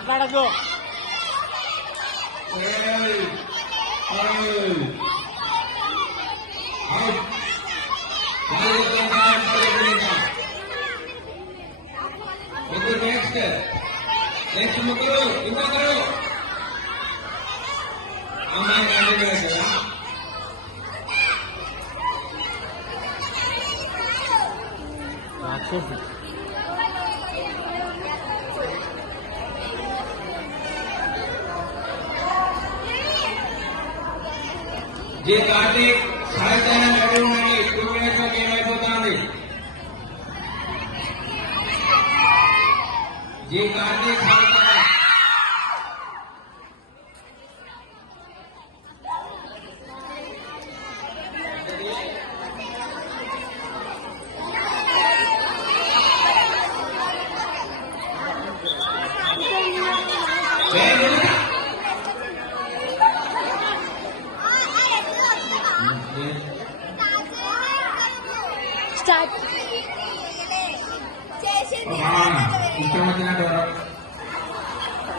మాట్లాడకు. నెక్స్ట్ ముగ్గురు ఇంకొకరు అమ్మాయి కంటిన్యూ అవుతుందా? చూపు జే కార్తీక్ సాయితైన రెడీ ఉండండి. 2 minutes లో గేమ్ అయిపోతుంది. జే కార్తీక్ సాయితైన స్టార్ట్ ఇష్టం వచ్చినట్టు